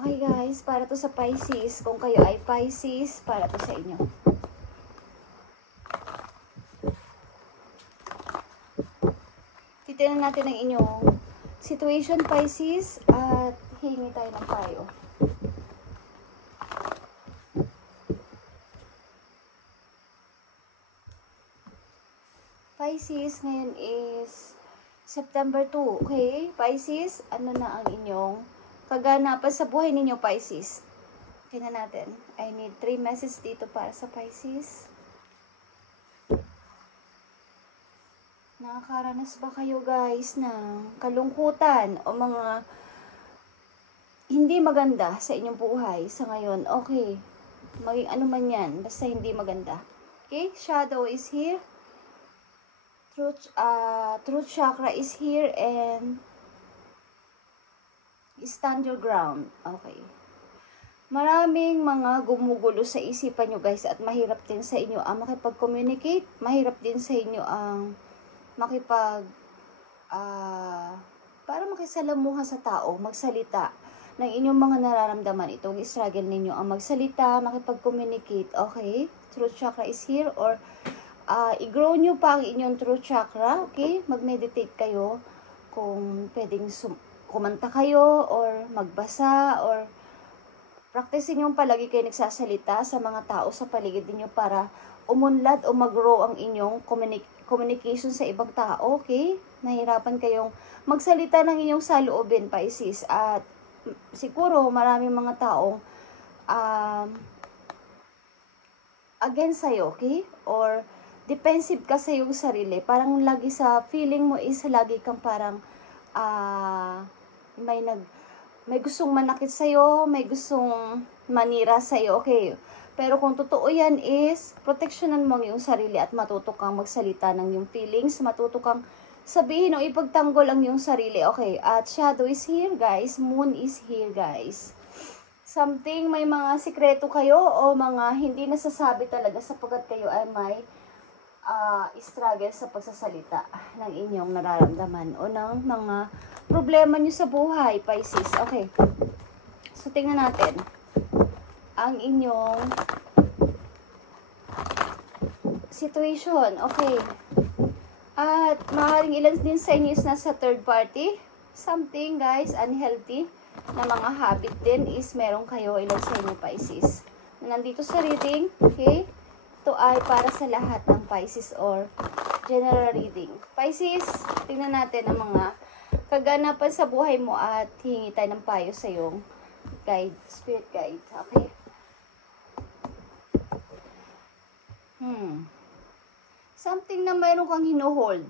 Okay guys, para to sa Pisces. Kung kayo ay Pisces, para to sa inyo. Titignan natin ang inyong situation, Pisces, at hingi tayo ng payo. Pisces, ngayon is September 2, okay? Pisces, ano na ang inyong kaganapan sa buhay ninyo, Pisces? Tingnan natin. I need 3 messages dito para sa Pisces. Nakakaranas ba kayo, guys, ng kalungkutan o mga hindi maganda sa inyong buhay sa ngayon? Okay. Maging ano man yan, basta hindi maganda. Okay? Shadow is here. Truth chakra is here and stand your ground. Okay. Maraming mga gumugulo sa isipan nyo, guys, at mahirap din sa inyo ang makipag-communicate. Mahirap din sa inyo ang para makisalamuha sa tao, magsalita ng inyong mga nararamdaman. Itong struggle ninyo ang magsalita, makipag-communicate. Okay? Truth chakra is here, or i-grow nyo pa ang inyong truth chakra. Okay? Mag-meditate kayo kung pwedeng kumanta kayo or magbasa or practice yung palagi kayo nagsasalita sa mga tao sa paligid niyo para umunlad o mag-grow ang inyong communication sa ibang tao. Okay? Nahirapan kayong magsalita ng inyong saloobin, Pisces, at siguro maraming mga taong against sa'yo, okay? Or defensive ka sa iyong sarili. Parang lagi sa feeling mo is lagi kang parang may gustong manakit sa'yo, may gustong manira sa'yo, okay? Pero kung totoo yan is, proteksyonan mo ang iyong sarili at matuto kang magsalita ng iyong feelings, matuto kang sabihin o ipagtanggol ang iyong sarili, okay? At shadow is here, guys. Moon is here, guys. Something, may mga sikreto kayo o mga hindi nasasabi talaga sapagkat kayo ay may struggle sa pagsasalita ng inyong nararamdaman o ng mga problema nyo sa buhay, Pisces. Okay. So, tingnan natin ang inyong situation. Okay. At maaaring ilan din sa inyo is nasa third party. Something, guys, unhealthy na mga habit din is meron kayo ilan sa inyo, Pisces. Nandito sa reading, okay? Ito ay para sa lahat ng Pisces or general reading. Pisces, tingnan natin ang mga kaganapan sa buhay mo at hingi tayo ng payo sa iyong guide, spirit guide. Okay? Something na mayroon kang hinuhold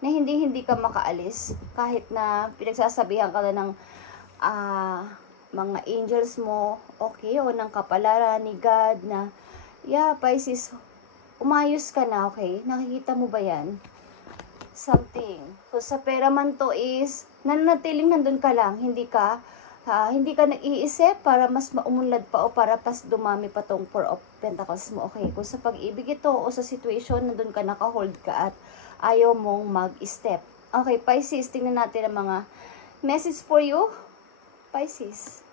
na hindi ka makaalis kahit na pinagsasabihan ka na ng mga angels mo, okay, o ng kapalaran ni God na yeah, Pisces, umayos ka na, okay? Nakikita mo ba yan? Something. Kung sa pera man to is, nananatiling nandun ka lang, hindi ka nag-iisip para mas maumunlad pa o para pas dumami pa tong Four of Pentacles mo, okay? Kung sa pag-ibig ito o sa situation, nandun ka, naka-hold ka at ayaw mong mag-step. Okay, Pisces, tingnan natin ang mga message for you. Pisces.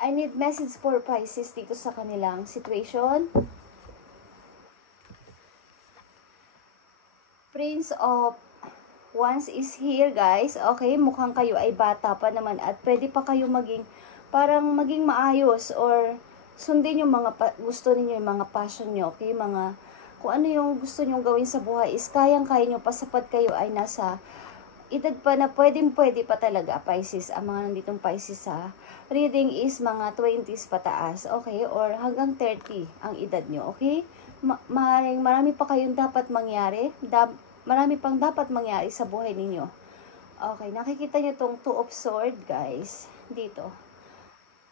I need message for Pisces dito sa kanilang situation. Prince of Wands is here, guys. Okay, mukhang kayo ay bata pa naman at pwede pa kayo maging maayos or sundin yung mga gusto niyo, yung mga passion niyo, okay? Kung ano yung gusto niyo gawin sa buhay is kayang-kaya niyo pa sapat kayo ay nasa edad pa na pwede pa talaga, Pisces. Ang mga nanditong Pisces sa reading is mga 20s pataas, okay? Or hanggang 30 ang edad nyo, okay? Marami pa kayong dapat mangyari. Marami pang dapat mangyari sa buhay ninyo. Okay, nakikita nyo tong Two of Swords, guys. Dito.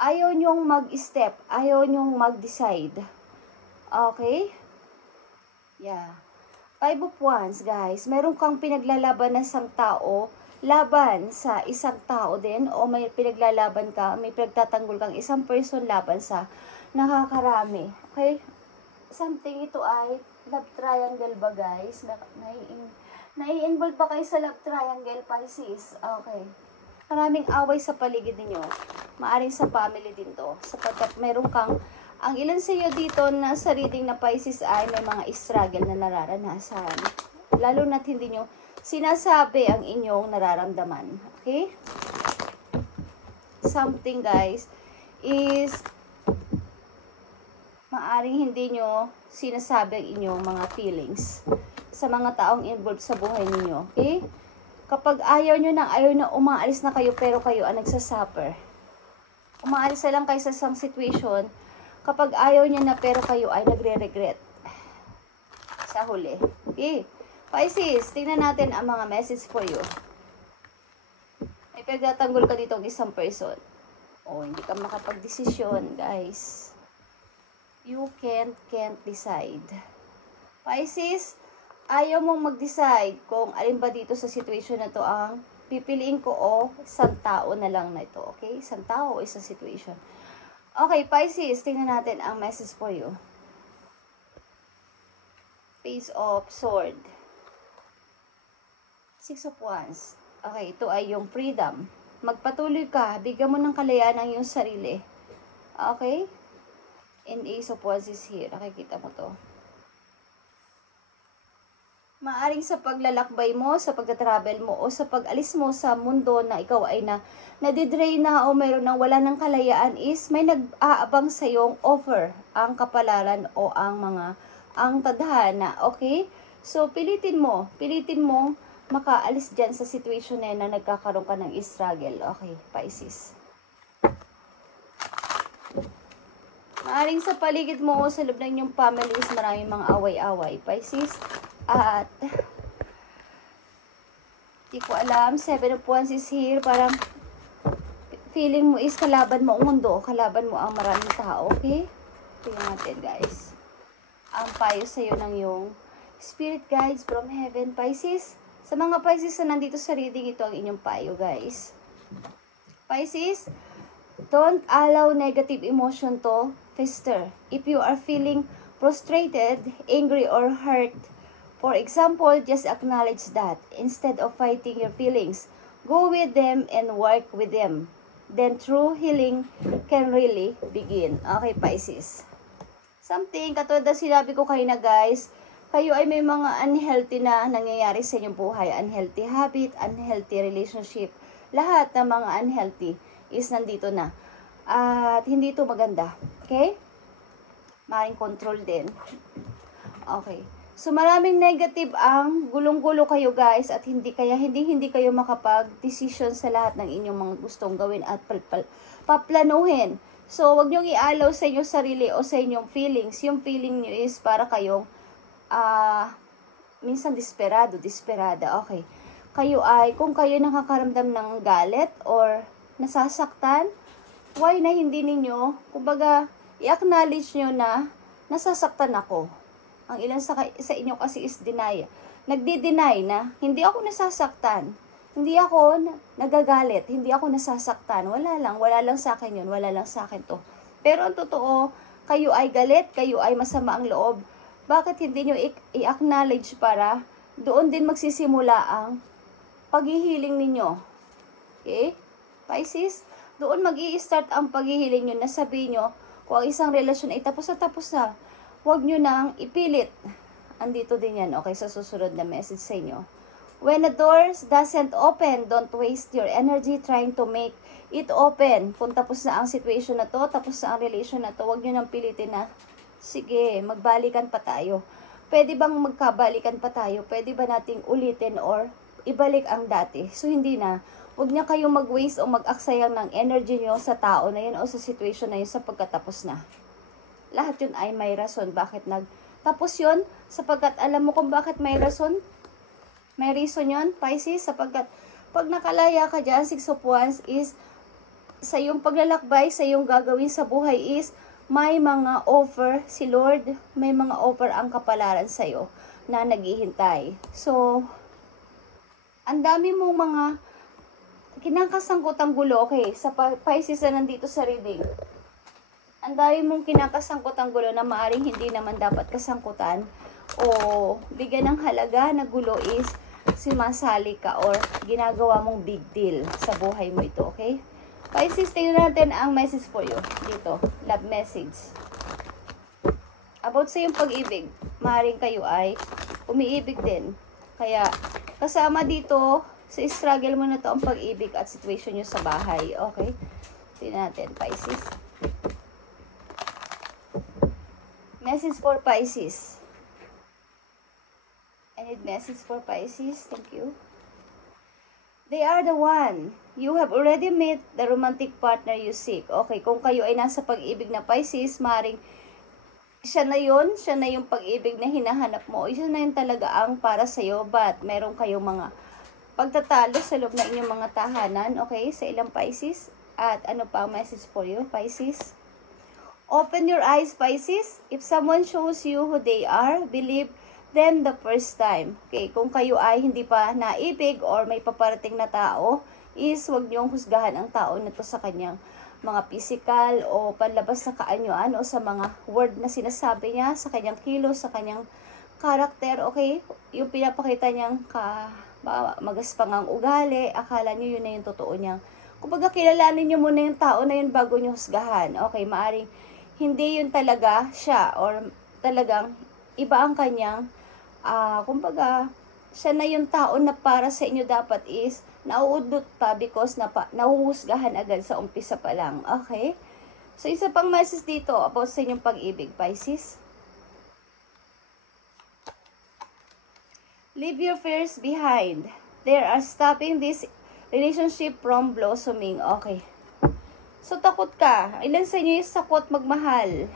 Ayaw nyong mag-step. Ayaw nyong mag-decide. Okay? Yeah. Five of Wands, guys. Meron kang pinaglalaban na isang tao, laban sa isang tao din, o may pinaglalaban ka, may pinagtatanggol kang isang person laban sa nakakarami. Okay? Something ito ay love triangle ba, guys? Nai-involve pa kayo sa love triangle, Pisces. Okay. Maraming away sa paligid ninyo. Maaring sa family din to. Sapagkat meron kang, ang ilan sa iyo dito na sa reading na Pisces ay may mga struggle na nararanasan. Lalo na't hindi nyo sinasabi ang inyong nararamdaman. Okay? Something guys is maaring hindi nyo sinasabi ang inyong mga feelings sa mga taong involved sa buhay ninyo. Okay? Kapag ayaw na umaalis na kayo pero kayo ang nagsasuffer. Umaalis na lang kayo sa isang situation kapag ayaw niya na pero kayo ay nagre-regret sa huli. Okay? Pisces, tingnan natin ang mga message for you. May pagtatanggol ka dito ng isang person. O, hindi ka makapag-desisyon, guys. You can't decide. Pisces, ayaw mong mag-decide kung alin ba dito sa situation na to ang pipiliin ko o isang tao na lang na ito. Okay? Isang tao o isang situation. Okay, Pisces, tingnan natin ang message for you. Page of Sword. Six of Wands. Okay, ito ay yung freedom. Magpatuloy ka, bigyan mo ng kalayaan ang iyong sarili. Okay? And Ace of Wands is here. Nakikita mo to. Maaring sa paglalakbay mo, sa pagta-travel mo, o sa pag-alis mo sa mundo na ikaw ay nadidrain na o mayroon nang wala ng kalayaan is may nag-aabang sa iyong offer, ang kapalaran o ang tadhana. Okay? So, pilitin mong makaalis dyan sa situation na nagkakaroon ka ng struggle. Okay, Pisces. Maaring sa paligid mo o sa loob ng inyong family is maraming mga away-away, Pisces. At, di ko alam, Seven of Wands is here. Parang, feeling mo is kalaban mo ang mundo, kalaban mo ang maraming tao, okay? Tingnan natin, guys. Ang payo sa'yo ng yung spirit guides from heaven, Pisces. Sa mga Pisces na nandito sa reading, ito ang inyong payo, guys. Pisces, don't allow negative emotion to fester. If you are feeling frustrated, angry, or hurt, for example, just acknowledge that. Instead of fighting your feelings, go with them and work with them. Then true healing can really begin. Okay, Pisces. Something, katulad na sinabi ko kayo na, guys, kayo ay may mga unhealthy na nangyayari sa inyong buhay. Unhealthy habit, unhealthy relationship. Lahat ng mga unhealthy is nandito na. At hindi ito maganda. Okay? Maring control din. Okay. So maraming negative ang gulong-gulo kayo, guys, at hindi kayo makapag-decision sa lahat ng inyong mga gustong gawin at paplanuhin. So wag niyo i-allow sa inyong sarili o sa inyong feelings. Yung feeling niyo is para kayong minsan desperada. Okay. Kayo ay, kung kayo nakakaramdam ng galit or nasasaktan, why na hindi ninyo, kumbaga, i-acknowledge nyo na nasasaktan ako. Ang ilan sa inyo kasi is deny. Nagdi-deny na, hindi ako nasasaktan. Hindi ako nagagalit. Hindi ako nasasaktan. Wala lang sa akin yun. Wala lang sa akin to. Pero ang totoo, kayo ay galit, kayo ay masama ang loob. Bakit hindi nyo i-acknowledge para doon din magsisimula ang paghihiling ninyo? Okay? Pisces, doon mag-i-start ang paghihiling nyo na sabihin nyo, kung ang isang relasyon ay tapos na, huwag nyo nang ipilit. Andito din yan, okay, sa susunod na message sa inyo. When the doors doesn't open, don't waste your energy trying to make it open. Kung tapos na ang situation na to, tapos na ang relation na to, huwag nyo nang pilitin na, sige, magbalikan pa tayo. Pwede bang magkabalikan pa tayo? Pwede ba nating ulitin or ibalik ang dati? So, hindi na. Huwag niya kayong mag-waste o mag-aksayang ng energy nyo sa tao na yun o sa situation na yun sa pagkatapos na. Lahat yun ay may rason. Bakit nagtapos yun? Sapagkat alam mo kung bakit may rason? May reason yun, Pisces? Sapagkat pag nakalaya ka dyan, Six of Wands is sa iyong paglalakbay, sa iyong gagawin sa buhay is may mga offer si Lord, may mga offer ang kapalaran sa iyo na naghihintay. So, ang dami mong mga kinakasangkotang gulo, okay, sa Pisces na nandito sa reading. Ang dami mong kinakasangkotang gulo na maaring hindi naman dapat kasangkutan o bigyan ng halaga na gulo is sumasali ka or ginagawa mong big deal sa buhay mo ito, okay? Pisces, tingnan natin ang message for you. Dito, love message. About sa yung pag-ibig. Maaaring kayo ay umiibig din. Kaya, kasama dito, sa struggle mo na to ang pag-ibig at situation nyo sa bahay. Okay? Tingnan natin, Pisces. Message for Pisces. I need message for Pisces. Thank you. They are the one. You have already met the romantic partner you seek. Okay, kung kayo ay nasa pag-ibig na Pisces, maring siya na yung pag-ibig na hinahanap mo. Siya na yun talaga ang para sa'yo. But, meron kayong mga pagtatalo sa loob na inyong mga tahanan. Okay, sa ilang Pisces. At ano pa ang message for you, Pisces? Open your eyes, Pisces. If someone shows you who they are, believe them the first time. Okay, kung kayo ay hindi pa naibig or may paparating na tao, is huwag niyong husgahan ang tao na to sa kanyang mga physical o panlabas na kaanyuan o sa mga word na sinasabi niya, sa kanyang kilos, sa kanyang karakter. Okay, yung pinapakita niyang magaspangang ugali, akala niyo yun na yung totoo niyang. Kumbaga, kilalanin niyo muna yung tao na yun bago niyo husgahan. Okay, maaring hindi yun talaga siya or talagang iba ang kanyang kumbaga, siya na yung tao na para sa inyo dapat is nauudot pa because nahuhusgahan agad sa umpisa pa lang. Okay? So, isa pang message dito about sa inyong pag-ibig, Pisces. Leave your fears behind. They are stopping this relationship from blossoming. Okay. So, takot ka. Ilan sa inyo is takot magmahal?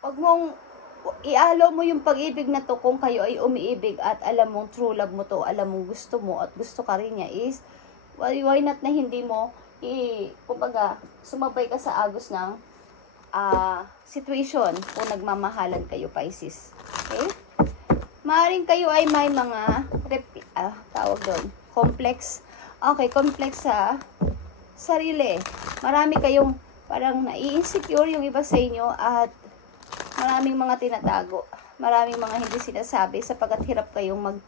Huwag mong ialo mo yung pag-ibig na to kung kayo ay umiibig at alam mong true love mo to, alam mong gusto mo at gusto ka rin niya is why not na hindi mo kumbaga sumabay ka sa agos ng situation kung nagmamahalan kayo, Pisces. Okay? Maaring kayo ay may mga tawag doon, complex. Okay, complex sa sarili. Marami kayong parang nai-insecure yung iba sa inyo at maraming mga tinatago. Maraming mga hindi sinasabi sapagkat hirap kayong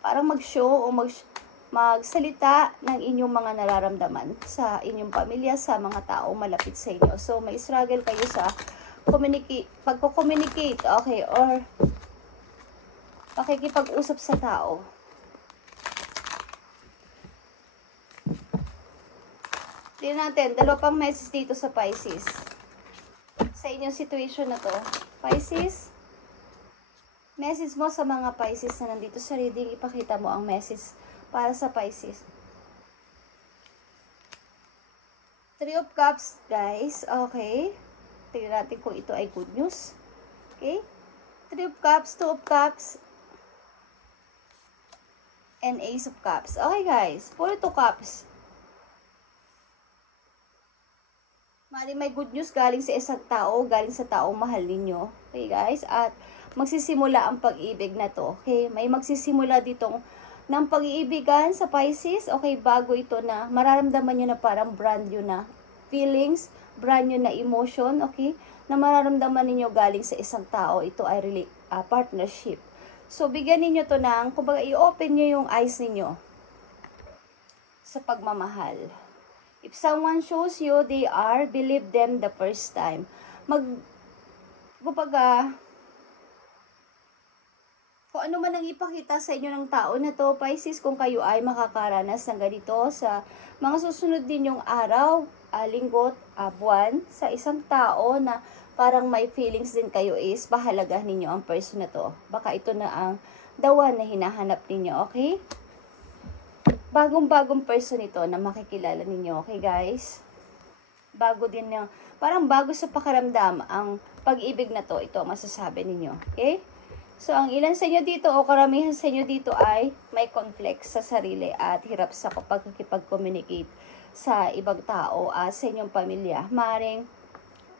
parang mag-show o magsalita ng inyong mga nararamdaman sa inyong pamilya, sa mga tao malapit sa inyo. So, may struggle kayo sa pagko-communicate, okay, or pakikipag-usap sa tao. Tingnan natin, dalawa pang message dito sa Pisces. Sa inyong situation na to. Pisces, message mo sa mga Pisces na nandito sa reading, ipakita mo ang message para sa Pisces. Three of Cups, guys. Okay. Tingnan natin kung ito ay good news. Okay. Three of Cups, Two of Cups, and Ace of Cups. Okay, guys. Four of Cups. May good news galing sa isang tao, galing sa taong mahal ninyo. Okay, guys? At magsisimula ang pag-ibig na to. Okay? May magsisimula ditong ng pag-iibigan sa Pisces. Okay, bago ito na mararamdaman nyo na parang brand new na feelings, brand new na emotion. Okay? Na mararamdaman ninyo galing sa isang tao. Ito ay really partnership. So, bigyan ninyo to ng, kumbaga, i-open nyo yung eyes ninyo sa pagmamahal. If someone shows you they are, believe them the first time. Kumbaga, kung ano man ang ipakita sa inyo ng tao na to, Pisces, kung kayo ay makakaranas ng ganito sa mga susunod din yung araw, linggo, buwan, sa isang tao na parang may feelings din kayo is, pahalagahan ninyo ang person na to. Baka ito na ang the one na hinahanap ninyo, okay? Bagong-bagong person ito na makikilala ninyo. Okay, guys? Bago din yung, parang bago sa pakaramdam ang pag-ibig na to. Ito, masasabi ninyo. Okay? So, ang ilan sa inyo dito o karamihan sa inyo dito ay may conflict sa sarili at hirap sa pagkikipag-communicate sa ibang tao sa inyong pamilya. Maring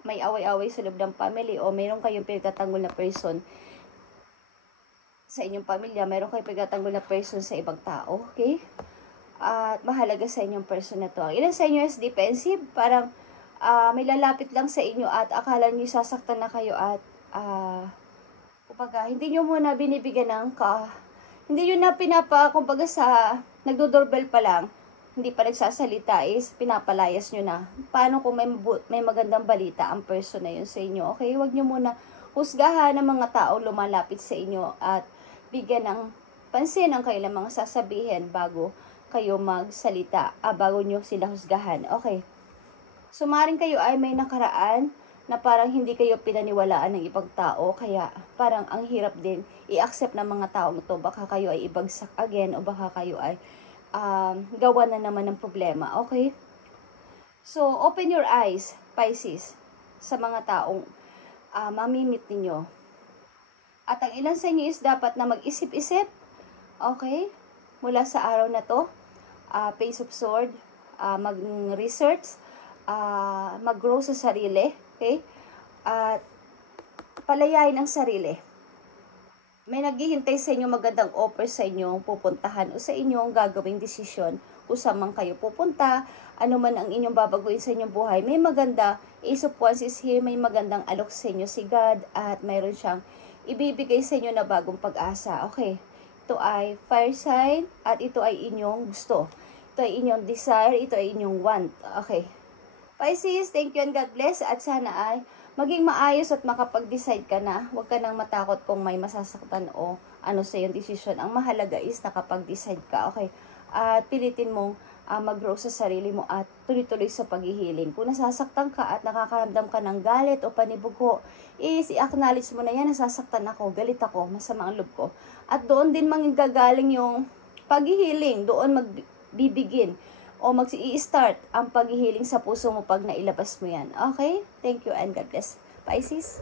may away-away sa loob ng family o mayroon kayong pinagtatanggol na person sa inyong pamilya. Mayroon kayong pinagtatanggol na person sa ibang tao. Okay? At mahalaga sa inyong person na to. Ang ilan sa inyo is defensive, parang may lalapit lang sa inyo at akala nyo sasaktan na kayo at kumbaga, hindi nyo muna binibigyan ng hindi nyo na kumbaga sa nagdo-doorbell pa lang, hindi pa nagsasalita is pinapalayas nyo na. Paano kung may magandang balita ang person na yun sa inyo? Okay, huwag nyo muna husgahan ng mga tao lumalapit sa inyo at bigyan ng pansin ang kailang mga sasabihin bago kayo magsalita, bago nyo sila husgahan. Okay. So, maaaring kayo ay may nakaraan na parang hindi kayo pinaniwalaan ng ibang tao, kaya parang ang hirap din i-accept ng mga taong ito. Baka kayo ay ibagsak again o baka kayo ay gawa na naman ng problema. Okay? So, open your eyes, Pisces, sa mga taong mamimit ninyo. At ang ilan sa inyo is dapat na mag-isip-isip, okay, mula sa araw na to, Page of Swords, mag-research, mag-grow sa sarili, okay, at palayain ang sarili. May naghihintay sa inyo magandang offer sa inyong pupuntahan o sa inyong gagawing desisyon kung saan man kayo pupunta, ano man ang inyong babaguhin sa inyong buhay. May maganda, Ace of Wands is here, may magandang alok sa inyo si God at mayroon siyang ibibigay sa inyo na bagong pag-asa. Okay, ito ay fire sign at ito ay inyong gusto. Ito ay inyong desire, ito ay inyong want. Okay. Pisces, thank you and God bless at sana ay maging maayos at makapag-decide ka na. Huwag ka nang matakot kung may masasaktan o ano sa iyong decision. Ang mahalaga is nakapag-decide ka. Okay. At pilitin mong mag-grow sa sarili mo at tuloy-tuloy sa paghihiling. Kung nasasaktan ka at nakakaramdam ka ng galit o panibugho, is i-acknowledge mo na yan, nasasaktan ako, galit ako, masama ang loob ko. At doon din manggagaling yung paghihiling, doon magbibigin o mag-i-start ang paghihiling sa puso mo pag nailabas mo yan. Okay? Thank you and God bless. Pisces.